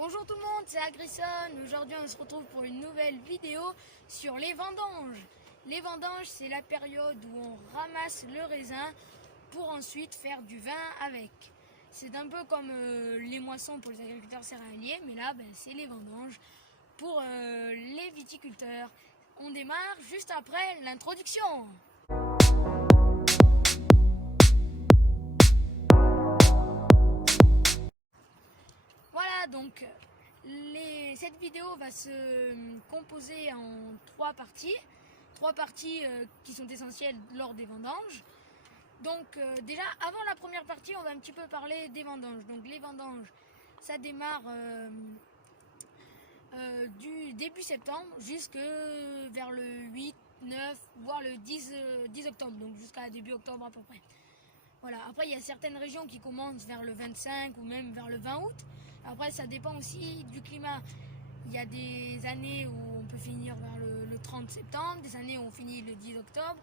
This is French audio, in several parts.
Bonjour tout le monde, c'est Agrisson. Aujourd'hui on se retrouve pour une nouvelle vidéo sur les vendanges. Les vendanges, c'est la période où on ramasse le raisin pour ensuite faire du vin avec. C'est un peu comme les moissons pour les agriculteurs céréaliers, mais là c'est les vendanges pour les viticulteurs. On démarre juste après l'introduction. Voilà, donc cette vidéo va se composer en trois parties qui sont essentielles lors des vendanges. Donc déjà, avant la première partie, on va un petit peu parler des vendanges. Donc les vendanges, ça démarre du début septembre jusque vers le 8, 9, voire le 10 octobre, donc jusqu'à début octobre à peu près. Voilà. Après, il y a certaines régions qui commencent vers le 25 ou même vers le 20 août. Après, ça dépend aussi du climat. Il y a des années où on peut finir vers le 30 septembre, des années où on finit le 10 octobre.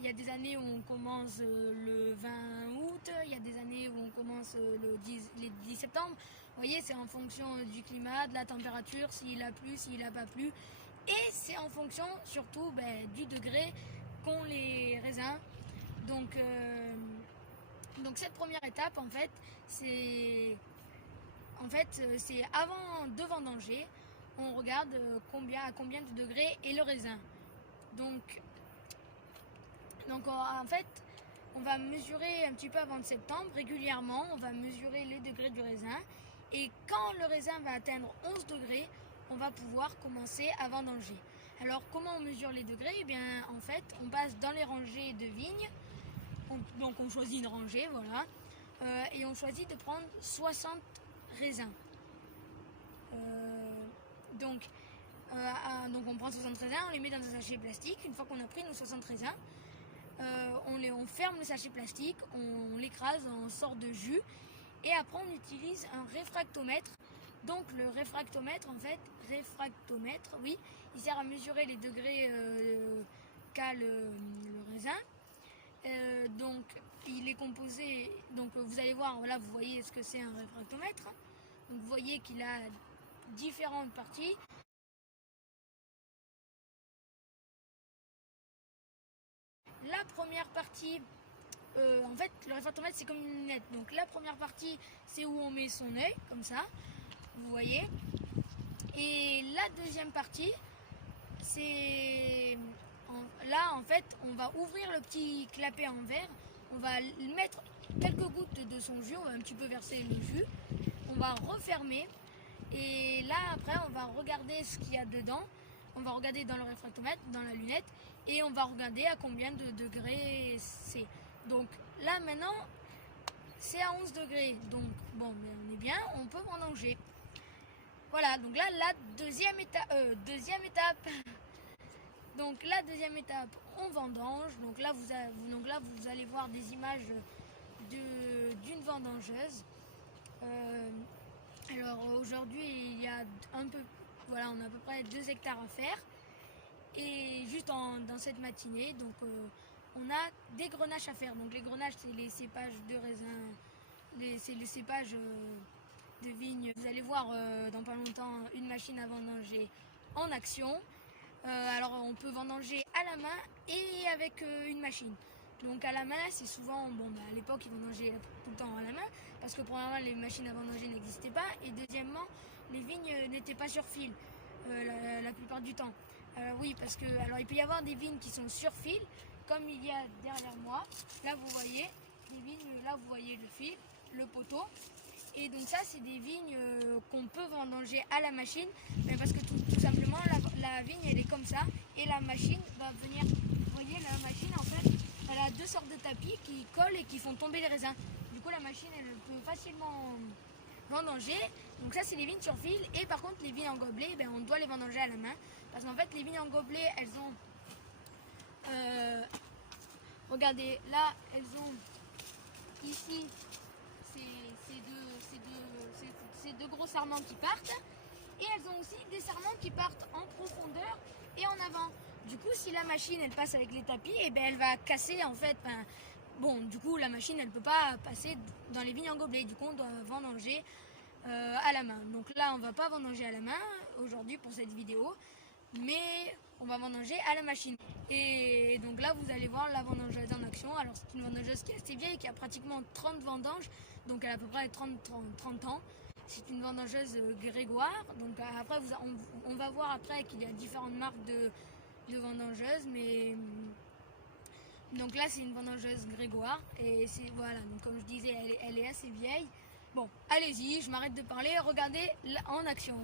Il y a des années où on commence le 20 août, il y a des années où on commence le 10 septembre. Vous voyez, c'est en fonction du climat, de la température, s'il a plu, s'il n'a pas plu. Et c'est en fonction surtout du degré qu'ont les raisins. Donc cette première étape, en fait, c'est avant de vendanger, on regarde à combien de degrés est le raisin. Donc en fait, on va mesurer un petit peu avant de septembre, régulièrement, on va mesurer les degrés du raisin. Et quand le raisin va atteindre 11 degrés, on va pouvoir commencer à vendanger. Alors comment on mesure les degrés ? Eh bien, en fait, on passe dans les rangées de vignes. Donc on choisit une rangée, voilà. Et on choisit de prendre 60 raisins. Donc on prend 60 raisins, on les met dans un sachet plastique. Une fois qu'on a pris nos 60 raisins, on ferme le sachet plastique, on l'écrase en sorte de jus. Et après on utilise un réfractomètre. Donc le réfractomètre, oui, il sert à mesurer les degrés qu'a le raisin. Donc il est composé, donc vous allez voir, là vous voyez ce que c'est un réfractomètre. Donc vous voyez qu'il a différentes parties. La première partie, en fait le réfractomètre c'est comme une lunette. Donc la première partie c'est où on met son œil, comme ça, vous voyez. Et la deuxième partie, c'est là en fait on va ouvrir le petit clapet en verre, on va mettre quelques gouttes de son jus, on va un petit peu verser le jus, on va refermer et là après on va regarder ce qu'il y a dedans, on va regarder dans le réfractomètre, dans la lunette et on va regarder à combien de degrés c'est. Donc là maintenant c'est à 11 degrés, donc bon on est bien, on peut vendanger. Voilà, donc là la deuxième étape. Donc la deuxième étape, on vendange. Donc là vous allez voir des images d'une vendangeuse. Alors aujourd'hui il y a on a à peu près 2 hectares à faire. Et juste dans cette matinée, donc on a des grenages à faire. Donc les grenages c'est les cépages de raisin, c'est les cépages de vigne. Vous allez voir dans pas longtemps une machine à vendanger en action. Alors on peut vendanger à la main et avec une machine. Donc à la main c'est souvent, à l'époque ils vendangeaient tout le temps à la main parce que premièrement les machines à vendanger n'existaient pas et deuxièmement les vignes n'étaient pas sur fil la plupart du temps. Oui, parce que alors il peut y avoir des vignes qui sont sur fil comme il y a derrière moi. Là vous voyez les vignes, là vous voyez le fil, le poteau. Et donc ça c'est des vignes qu'on peut vendanger à la machine, mais parce que tout simplement la vigne elle est comme ça et la machine va venir. Vous voyez la machine en fait elle a 2 sortes de tapis qui collent et qui font tomber les raisins. Du coup la machine elle peut facilement vendanger. Donc ça c'est les vignes sur fil. Et par contre les vignes en gobelet on doit les vendanger à la main. Parce qu'en fait les vignes en gobelet elles ont regardez là elles ont ici ces deux gros sarments qui partent et elles ont aussi des sarments qui partent en profondeur et en avant. Du coup si la machine elle passe avec les tapis elle va casser en fait. Du coup la machine elle peut pas passer dans les vignes en gobelet. Du coup on doit vendanger à la main. Donc là, on va pas vendanger à la main aujourd'hui pour cette vidéo, mais on va vendanger à la machine. Et donc là, vous allez voir la vendangeuse en action. Alors c'est une vendangeuse qui est assez vieille, qui a pratiquement 30 vendanges, donc elle a à peu près 30 ans. C'est une vendangeuse Grégoire. Donc après, on va voir après qu'il y a différentes marques de vendangeuses, mais donc là c'est une vendangeuse Grégoire et c'est voilà. Donc comme je disais, elle est assez vieille. Bon, allez-y, je m'arrête de parler. Regardez en action.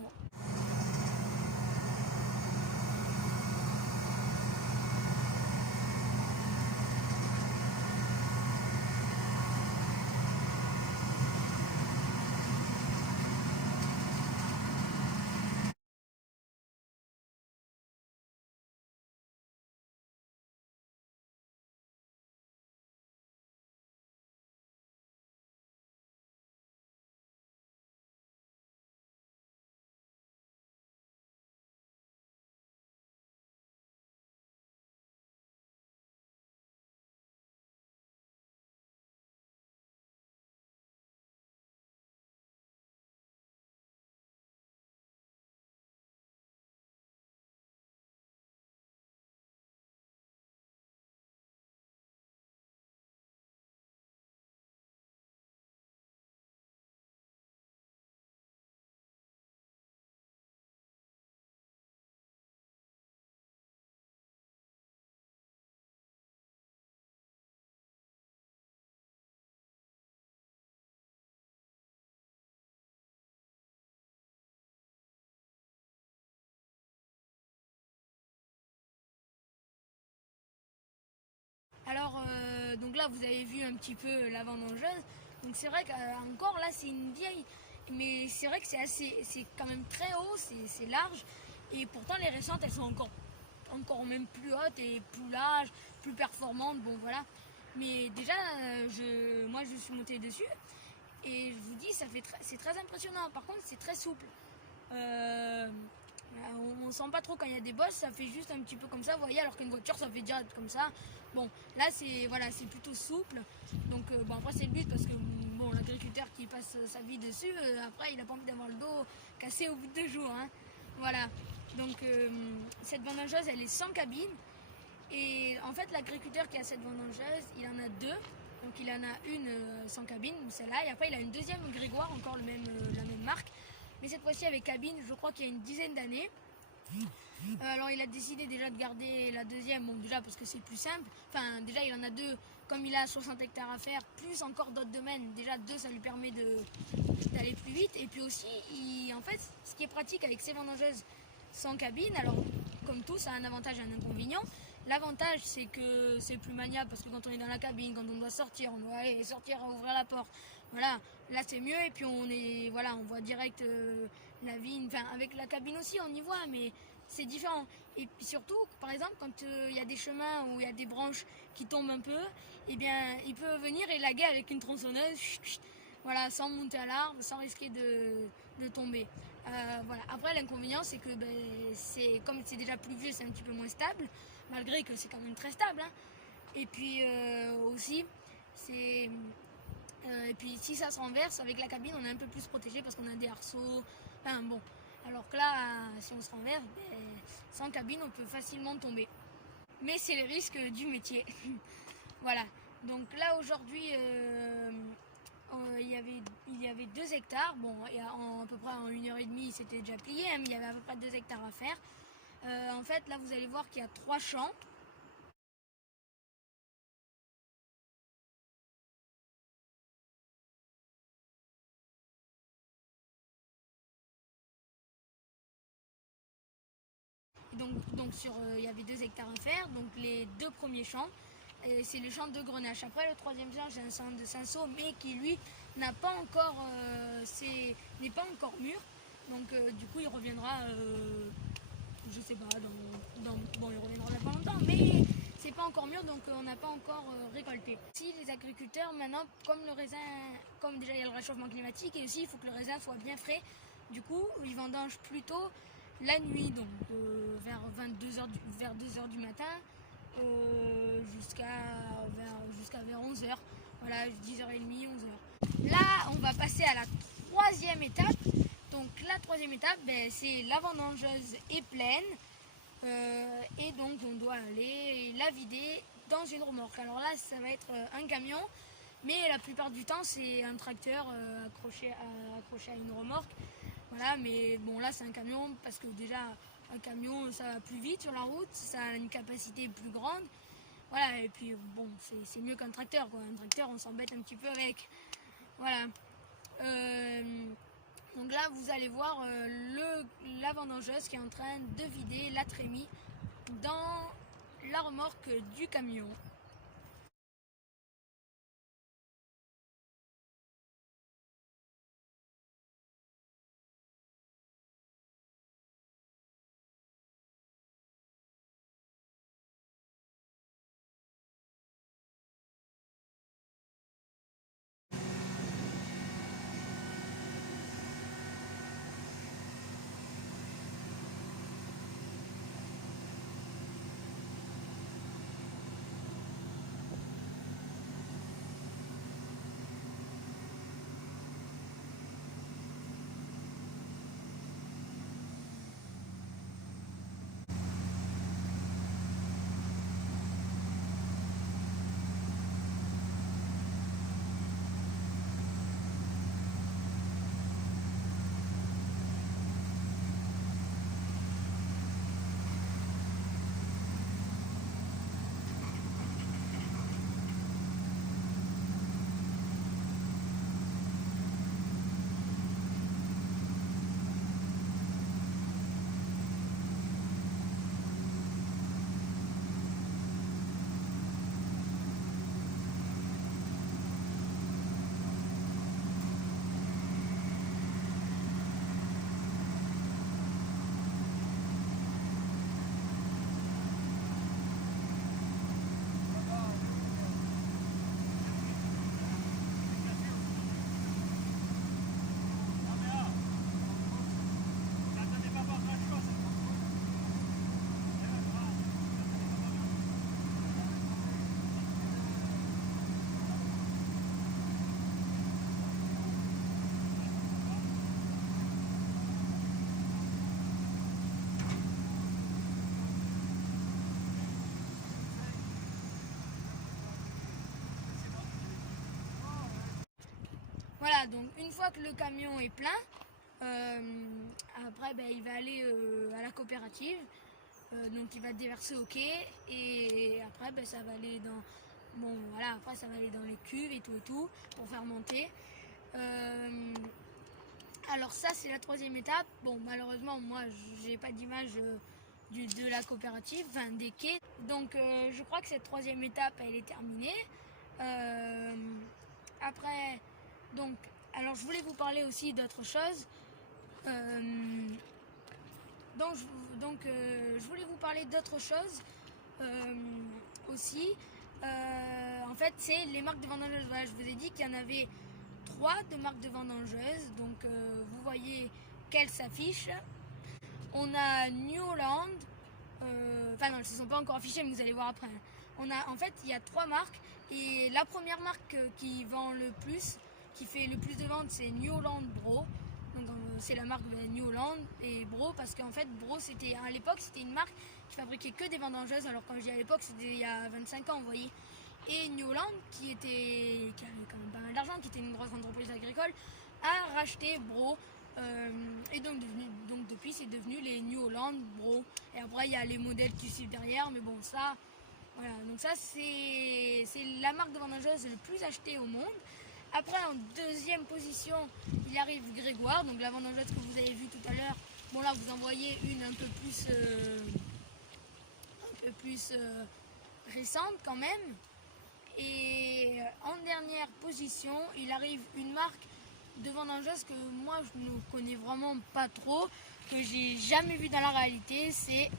Alors, donc là, vous avez vu un petit peu la vendangeuse. Donc c'est vrai qu'encore là, c'est une vieille. Mais c'est vrai que c'est quand même très haut, c'est large. Et pourtant, les récentes, elles sont encore même plus hautes et plus larges, plus performantes. Bon, voilà. Mais déjà, moi, je suis montée dessus. Et je vous dis, c'est très impressionnant. Par contre, c'est très souple. On sent pas trop quand il y a des bosses, ça fait juste un petit peu comme ça, vous voyez, alors qu'une voiture ça fait direct comme ça. Bon, là c'est plutôt souple. Donc bon, après c'est le but parce que bon, l'agriculteur qui passe sa vie dessus, après il a pas envie d'avoir le dos cassé au bout de 2 jours. Hein. Voilà. Donc cette vendangeuse elle est sans cabine. Et en fait l'agriculteur qui a cette vendangeuse, il en a 2. Donc il en a une sans cabine, celle-là, et après il a une deuxième Grégoire, encore la même marque. Mais cette fois-ci avec cabine, je crois qu'il y a une dizaine d'années. Alors il a décidé déjà de garder la deuxième, bon déjà parce que c'est plus simple. Enfin déjà il en a 2, comme il a 60 hectares à faire, plus encore d'autres domaines. Déjà 2 ça lui permet d'aller plus vite. Et puis aussi, en fait, ce qui est pratique avec ces vendangeuses sans cabine, alors comme tout ça a un avantage et un inconvénient. L'avantage c'est que c'est plus maniable parce que quand on est dans la cabine, quand on doit sortir aller sortir, ouvrir la porte. Voilà, là c'est mieux et puis on voit direct la vigne. Enfin, avec la cabine aussi, on y voit, mais c'est différent. Et puis surtout, par exemple, quand il y a des chemins où il y a des branches qui tombent un peu, eh bien, il peut venir élaguer avec une tronçonneuse, voilà, sans monter à l'arbre, sans risquer de tomber. Voilà. Après, l'inconvénient, c'est que comme c'est déjà plus vieux, c'est un petit peu moins stable, malgré que c'est quand même très stable. Hein. Et puis aussi, et puis si ça se renverse avec la cabine, on est un peu plus protégé parce qu'on a des arceaux. Enfin bon, alors que là, si on se renverse, sans cabine, on peut facilement tomber. Mais c'est les risques du métier. Voilà. Donc là aujourd'hui, il y avait 2 hectares. Bon, et à peu près en 1h30, c'était déjà plié, hein, mais il y avait à peu près 2 hectares à faire. En fait, là, vous allez voir qu'il y a 3 champs. Donc il y avait 2 hectares à faire. Donc les 2 premiers champs, c'est le champ de Grenache. Après le 3e champ, j'ai un champ de Cinsault, mais qui lui n'est pas encore mûr. Donc du coup il reviendra, je sais pas, bon il reviendra dans pas longtemps, mais c'est pas encore mûr, donc on n'a pas encore récolté. Si les agriculteurs maintenant, comme déjà il y a le réchauffement climatique, et aussi il faut que le raisin soit bien frais, du coup ils vendangent plutôt la nuit, donc vers 2h du matin jusqu'à vers 11h, voilà, 10h30, 11h. Là, on va passer à troisième étape. Donc la troisième étape, c'est la vendangeuse est pleine et donc on doit aller la vider dans une remorque. Alors là, ça va être un camion, mais la plupart du temps, c'est un tracteur accroché à une remorque. Voilà, mais bon, là, c'est un camion parce que déjà, un camion, ça va plus vite sur la route, ça a une capacité plus grande. Voilà, et puis bon, c'est mieux qu'un tracteur, quoi. Un tracteur, on s'embête un petit peu avec. Voilà. Donc là, vous allez voir la vendangeuse qui est en train de vider la trémie dans la remorque du camion. Voilà, donc une fois que le camion est plein, après il va aller à la coopérative, donc il va déverser au quai et après ça va aller après ça va aller dans les cuves et tout pour faire monter. Alors ça c'est la troisième étape. Bon, malheureusement moi j'ai pas d'image de la coopérative, enfin des quais. Donc je crois que cette troisième étape elle est terminée. Après, donc, alors je voulais vous parler aussi d'autre chose. Je voulais vous parler d'autre chose aussi. En fait, c'est les marques de vendangeuses. Voilà, je vous ai dit qu'il y en avait 3 de marques de vendangeuses. Donc, vous voyez qu'elles s'affichent. On a New Holland. Enfin non, elles ne se sont pas encore affichées, mais vous allez voir après. En fait, il y a 3 marques. Et la première marque qui vend le plus, qui fait le plus de ventes, c'est New Holland Bro. Donc c'est la marque New Holland et Bro parce qu'en fait Bro à l'époque c'était une marque qui fabriquait que des vendangeuses. Alors quand je dis à l'époque c'était il y a 25 ans, vous voyez. Et New Holland qui avait quand même pas mal d'argent, qui était une grosse entreprise agricole, a racheté Bro. Et donc depuis c'est devenu les New Holland Bro. Et après il y a les modèles qui suivent derrière, mais bon ça, voilà. Donc ça c'est la marque de vendangeuse le plus achetée au monde. Après en deuxième position il arrive Grégoire, donc la vendangeuse que vous avez vue tout à l'heure. Bon là vous en voyez une un peu plus récente quand même. Et en dernière position il arrive une marque de vendangeuse que moi je ne connais vraiment pas trop, que j'ai jamais vu dans la réalité, c'est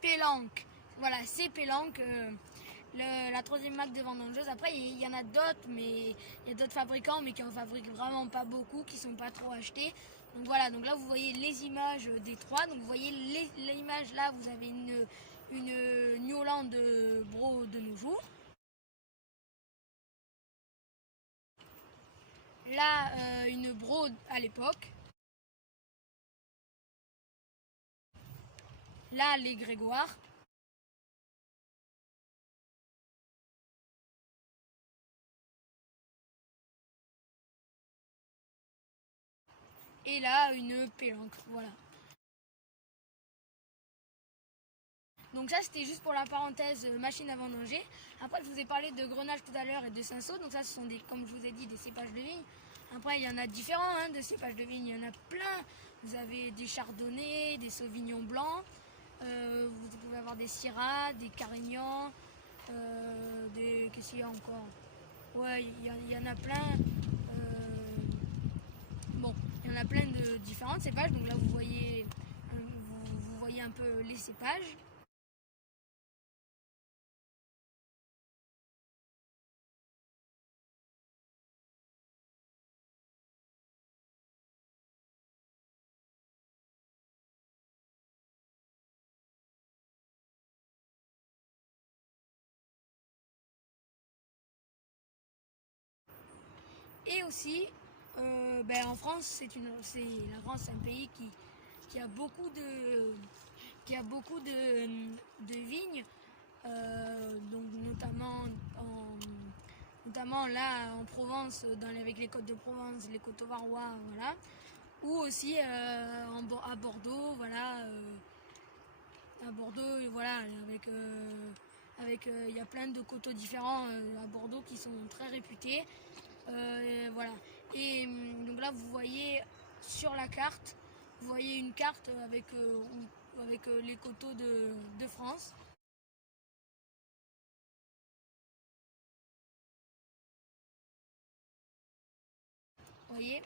Pélanque. Voilà, c'est Pélanque, la troisième marque de vendangeuse. Après il y en a d'autres, mais il y a d'autres fabricants mais qui en fabriquent vraiment pas beaucoup, qui sont pas trop achetés. Donc voilà, donc là vous voyez les images des 3. Donc vous voyez l'image là, vous avez une New Holland Bro de nos jours. Là, une brode à l'époque. Là, les grégoires. Et là, une pélancre, voilà. Donc ça, c'était juste pour la parenthèse machine à vendanger. Après, je vous ai parlé de Grenache tout à l'heure et de Cinsault. Donc ça, ce sont des, comme je vous ai dit, des cépages de vigne. Après, il y en a différents de cépages de vigne. Il y en a plein. Vous avez des chardonnays, des sauvignons blancs. Vous pouvez avoir des syrahs, des carignans. Qu'est-ce qu'il y a encore? Ouais, il y en a plein. Bon, il y en a plein de différents cépages. Donc là, vous voyez un peu les cépages. Et aussi, en France, la France, c'est un pays qui a beaucoup de vignes, donc notamment là en Provence, avec les côtes de Provence, les côtes auvergnois, voilà, ou aussi à Bordeaux, voilà, à Bordeaux, voilà, il y a plein de coteaux différents à Bordeaux qui sont très réputés. Voilà. Et donc là, vous voyez sur la carte, vous voyez une carte avec les coteaux de France. Vous voyez.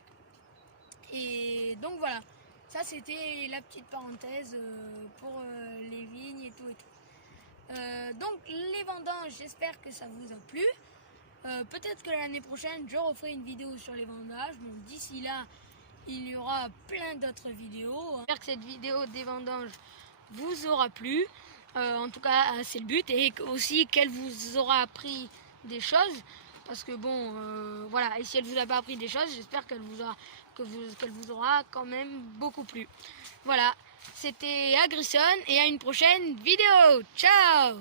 Et donc voilà. Ça, c'était la petite parenthèse pour les vignes et tout et tout. Donc les vendanges, j'espère que ça vous a plu. Peut-être que l'année prochaine, je referai une vidéo sur les vendages. Bon, d'ici là, il y aura plein d'autres vidéos. J'espère que cette vidéo des vendanges vous aura plu. En tout cas, c'est le but. Et aussi qu'elle vous aura appris des choses. Parce que bon, voilà. Et si elle vous a pas appris des choses, j'espère qu'elle vous aura quand même beaucoup plu. Voilà. C'était Agrison et à une prochaine vidéo. Ciao!